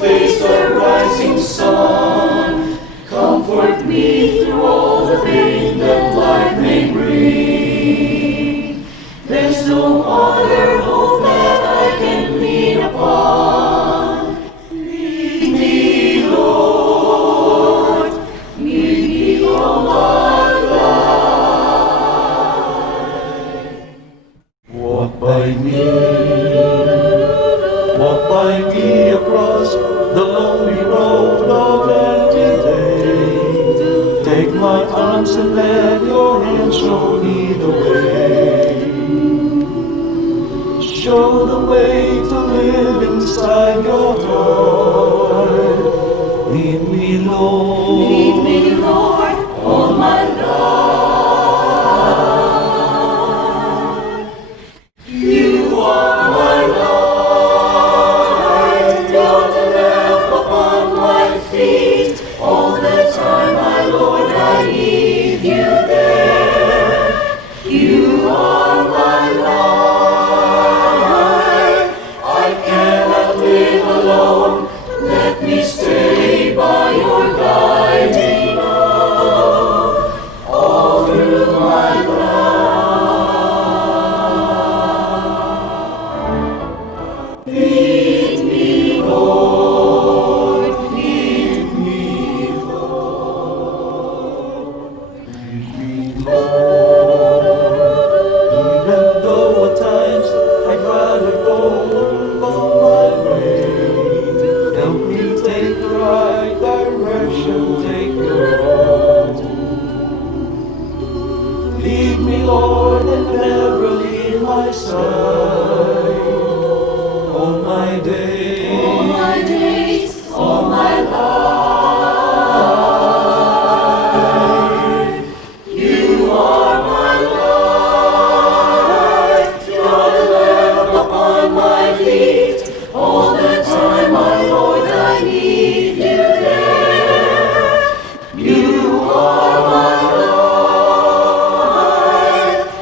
face the rising sun. Comfort me through all the pain that life may bring. There's no other hope that I can lean upon. Lead me, Lord, lead me all my life. Walk by me across the lonely road of empty day. Take my arms and let your hand show me the way. Show the way to live inside your heart. Lead me, Lord. Lead me, Lord, all my life. You are my light, you're the lamp upon my feet. All the time, my Lord, I need you there. You are my life. I cannot live alone. Let me stay by your guiding love all through my life. Lead me, Lord, lead me, Lord, lead me, Lord. Even though at times I'd rather go on my way, help me take the right direction, take your road. Lead me, Lord, and never leave my side. All my days, all my life. You are my light, you're the lamp upon my feet. All the time, my Lord, I need you there. You are my life.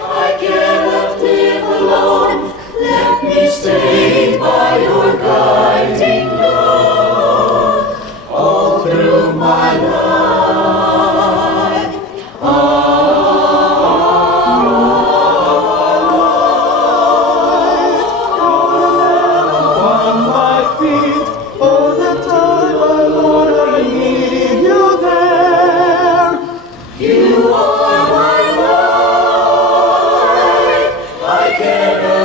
I cannot live alone. Let me stay by your guiding love all through my life. On my feet, all the time, my Lord, I need you there. You are my life. I cannot